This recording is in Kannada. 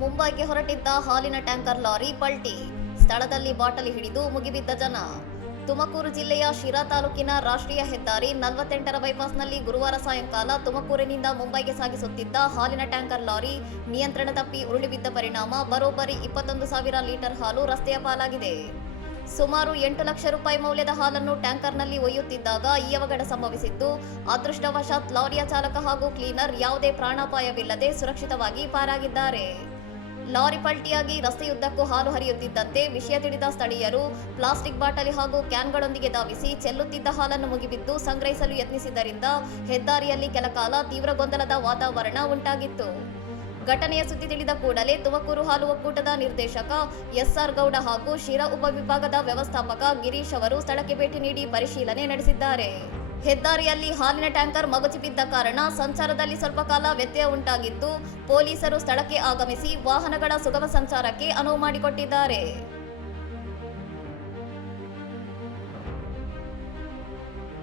ಮುಂಬೈಗೆ ಹೊರಟಿದ್ದ ಹಾಲಿನ ಟ್ಯಾಂಕರ್ ಲಾರಿ ಪಲ್ಟಿ, ಸ್ಥಳದಲ್ಲಿ ಬಾಟಲಿ ಹಿಡಿದು ಮುಗಿಬಿದ್ದ ಜನ. ತುಮಕೂರು ಜಿಲ್ಲೆಯ ಶಿರಾ ತಾಲೂಕಿನ ರಾಷ್ಟ್ರೀಯ ಹೆದ್ದಾರಿ 48ರ ಬೈಪಾಸ್ನಲ್ಲಿ ಗುರುವಾರ ಸಾಯಂಕಾಲ ತುಮಕೂರಿನಿಂದ ಮುಂಬೈಗೆ ಸಾಗಿಸುತ್ತಿದ್ದ ಹಾಲಿನ ಟ್ಯಾಂಕರ್ ಲಾರಿ ನಿಯಂತ್ರಣ ತಪ್ಪಿ ಉರುಳಿಬಿದ್ದ ಪರಿಣಾಮ ಬರೋಬ್ಬರಿ 21,000 ಲೀಟರ್ ಹಾಲು ರಸ್ತೆಯ ಪಾಲಾಗಿದೆ. ಸುಮಾರು 8 ಲಕ್ಷ ರೂಪಾಯಿ ಮೌಲ್ಯದ ಹಾಲನ್ನು ಟ್ಯಾಂಕರ್ನಲ್ಲಿ ಒಯ್ಯುತ್ತಿದ್ದಾಗ ಈ ಅವಘಡ ಸಂಭವಿಸಿದ್ದು, ಅದೃಷ್ಟವಶಾತ್ ಲಾರಿಯ ಚಾಲಕ ಹಾಗೂ ಕ್ಲೀನರ್ ಯಾವುದೇ ಪ್ರಾಣಾಪಾಯವಿಲ್ಲದೆ ಸುರಕ್ಷಿತವಾಗಿ ಪಾರಾಗಿದ್ದಾರೆ. ಲಾರಿ ಪಲ್ಟಿಯಾಗಿ ರಸ್ತೆಯುದ್ದಕ್ಕೂ ಹಾಲು ಹರಿಯುತ್ತಿದ್ದಂತೆ ವಿಷಯ ತಿಳಿದ ಸ್ಥಳೀಯರು ಪ್ಲಾಸ್ಟಿಕ್ ಬಾಟಲಿ ಹಾಗೂ ಕ್ಯಾನ್ಗಳೊಂದಿಗೆ ಧಾವಿಸಿ ಚೆಲ್ಲುತ್ತಿದ್ದ ಹಾಲನ್ನು ಮುಗಿಬಿದ್ದು ಸಂಗ್ರಹಿಸಲು ಯತ್ನಿಸಿದ್ದರಿಂದ ಹೆದ್ದಾರಿಯಲ್ಲಿ ಕೆಲಕಾಲ ತೀವ್ರ ಗೊಂದಲದ ವಾತಾವರಣ ಉಂಟಾಗಿತ್ತು. ಘಟನೆಯ ಸುದ್ದಿ ತಿಳಿದ ಕೂಡಲೇ ತುಮಕೂರು ಹಾಲು ಒಕ್ಕೂಟದ ನಿರ್ದೇಶಕ ಎಸ್ಆರ್ ಗೌಡ ಹಾಗೂ ಶಿರಾ ಉಪವಿಭಾಗದ ವ್ಯವಸ್ಥಾಪಕ ಗಿರೀಶ್ ಅವರು ಸ್ಥಳಕ್ಕೆ ಭೇಟಿ ನೀಡಿ ಪರಿಶೀಲನೆ ನಡೆಸಿದ್ದಾರೆ. ಹೆದ್ದಾರಿಯಲ್ಲಿ ಹಾಲಿನ ಟ್ಯಾಂಕರ್ ಮಗುಚಿ ಬಿದ್ದ ಕಾರಣ ಸಂಚಾರದಲ್ಲಿ ಸ್ವಲ್ಪ ಕಾಲ ವ್ಯತ್ಯಯ ಉಂಟಾಗಿದ್ದು, ಪೊಲೀಸರು ಸ್ಥಳಕ್ಕೆ ಆಗಮಿಸಿ ವಾಹನಗಳ ಸುಗಮ ಸಂಚಾರಕ್ಕೆ ಅನುವು ಮಾಡಿಕೊಟ್ಟಿದ್ದಾರೆ.